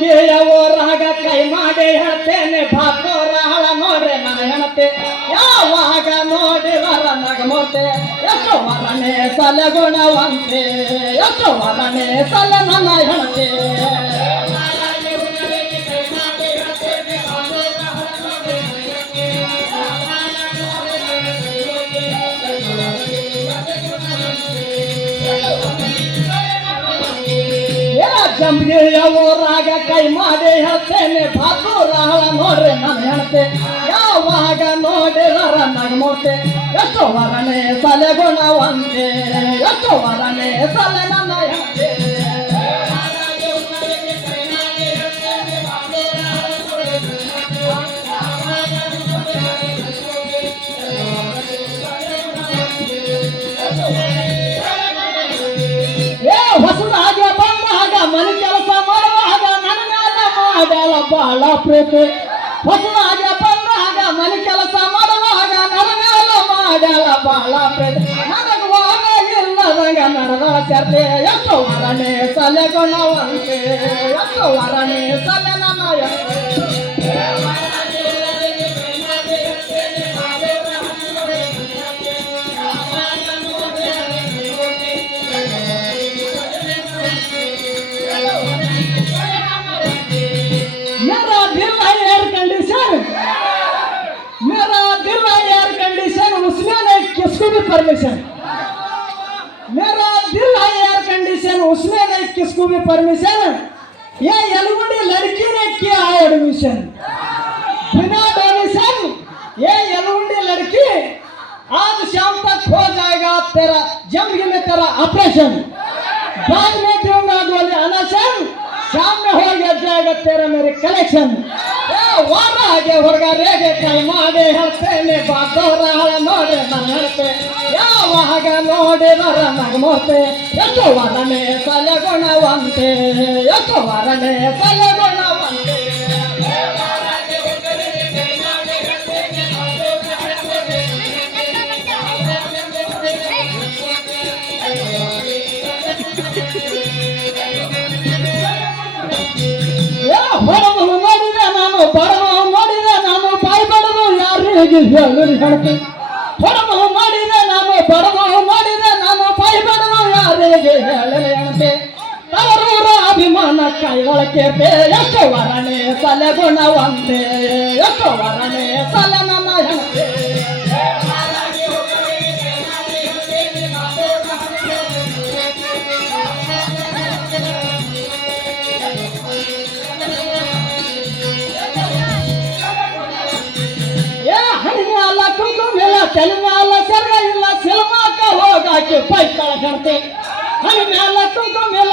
ಗೆಳೆಯವ ರಾಗ ಕೈ ಮಾಡಿ ಹೇಳ್ತೇನೆ ಬಾಕೋರ ಹಳ ನೋಡ್ರೆ ನನ್ನ ಹೆಣತೆ ಯಾವಾಗ ನೋಡಿ ವರ ನಗಮೋತೆ ಎಷ್ಟು ವರನೆ ಸಲ ಗುಣವಂತೆ ಎಷ್ಟು ವರನೆ ಸಲ ನನ್ನ ಹೆಣತೆ Thank you. ಜಂಬಿಯ ಊರಾಗ ಕೈ ಮಾಡಿ ಹೇಳ್ತೇನೆ ಬಾತೂರಾಳ ನೋಡ್ರಿ ನನ್ನ ಹೆಣತೆ ಯಾವಾಗ ನೋಡಿದರ ನಗಮೋತೆ ಎಷ್ಟು ವರನೆ ಸಲೆ ಗುಣವಂತೆ ಎಷ್ಟು ವರನೆ ಸಲೆ ನನ್ನ ಬಹಳ ಪ್ರೀತಿ. ಹೊಸದಾಗಿ ಆಗ ಮನೆ ಕೆಲಸ ಮಾಡುವಾಗ ನನ್ನ ಮೇಲೆ ಮಾಡಲ್ಲ ಬಹಳ ಪ್ರೀತಿ. ನನಗೆ ಇಲ್ಲದಂಗ ನಡೆದ ಚರ್ಚೆ ಎಷ್ಟು ವರನೇ ಸಲೆ ಗುಣವಂತೆ ಎಷ್ಟು ವರನೇ ಸಲೆ ನನ್ನ परमिशन मेरा दिल है एयर कंडीशन उसमें नहीं, किसको भी परमिशन ये यलगुंडी लड़की ने किया है एडमिशन बिना डोनेशन ये यलगुंडी लड़की आज शाम तक हो जाएगा तेरा, जंग में तेरा ऑपरेशन बाद में दूँगा गोली अनाशन शाम में हो जाएगा तेरा मेरे कलेक्शन ವಾರ ಹಾಗೆ ಹೊರಗ ರೇಗೆ ಕೈ ಮಾಡಿ ಹೇಳ್ತೇನೆ ಬಾದೋರ ನೋಡಿ ನನ್ನ ಹೇಳ್ತೆ ಯಾವಾಗ ನೋಡಿದರ ನಗಮೋತೆ ಎಷ್ಟು ವರನೆ ಸಲೆ ಗುಣವಂತೆ ಎಷ್ಟು ವರನೆ ಸಲೆ ಗುಣವಂತೆ ಏ, ಯಾರಿಗೆ ಹೇಳಿ ಹೇಳ್ತೆ ಹೊರದು ಮಾಡಿದ, ನಾನು ಬಡವ ಮಾಡಿದ, ನಾನು ಬಾಯಿ ಬಡವ ಯಾರಿಗೆ ಹೇಳಿ ಹೇಳ್ತೆ ತವರೂರ ಅಭಿಮಾನ ಕೈಗೊಳಕ್ಕೆ ಎಷ್ಟು ವರಣೆ ತಲೆಗುಣ ಒಂದೇ ಎಷ್ಟು ವರಣೆ ಸಲೆ ಅಲ್ಲ ಸರ್ಗ ಇಲ್ಲ ಸಿಲ್ಮಾಕ ಹೋಗಾಕಿ ಪೈತಾಳ ಗಣತೆ ಹಣಿಗೆ ಮ್ಯಾಲ ಕುಂಕುಮ ಇಲ್ಲ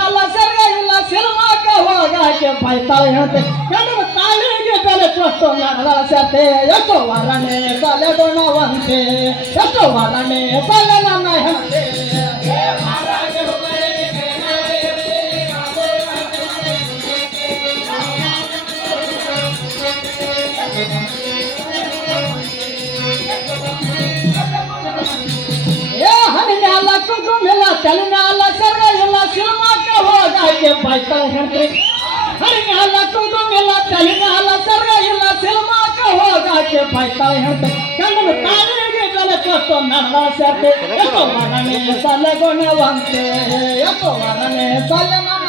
ಅಲ್ಲ ಸರ್ಗ ಇಲ್ಲ ಸಿಲ್ಮಾಕ ಹೋಗಾಕಿ ಪೈತಾಳ ಹೇಳ್ತೆ ಕಣ್ಣು ತಾಯಿಗೆ ಬೆಲೆ ಕೊಟ್ಟು ನಡೆದ ಸತೆ ಎಷ್ಟು ವರನೆ ತಲೆ ದೊಣವಂತೆ ಎಷ್ಟು ವರನೆ ತಲೆ ನನ್ನ ಹೆಣತೆ ಹೋಗಾಕಿ ಬಾಯ್ತಾ ಗಣತೆ ಹಣಿಗೆ ಅಲ್ಲ ಕುಂಕುಮ ಇಲ್ಲ ತೆಲುಗು ಅಲ್ಲ ಸರ್ಗ ಇಲ್ಲ ಸಿನಿಮಾಕ ಹೋಗಾಕೆ ಬಾಯ್ತಾ ಗಣತೆ ಕಣ್ಣು ತಾಯಿಗೆ ಬೆಲೆ ಕೊಟ್ಟು ಎಷ್ಟು ವರನೆ ಸಲೆ ನನ್ನ.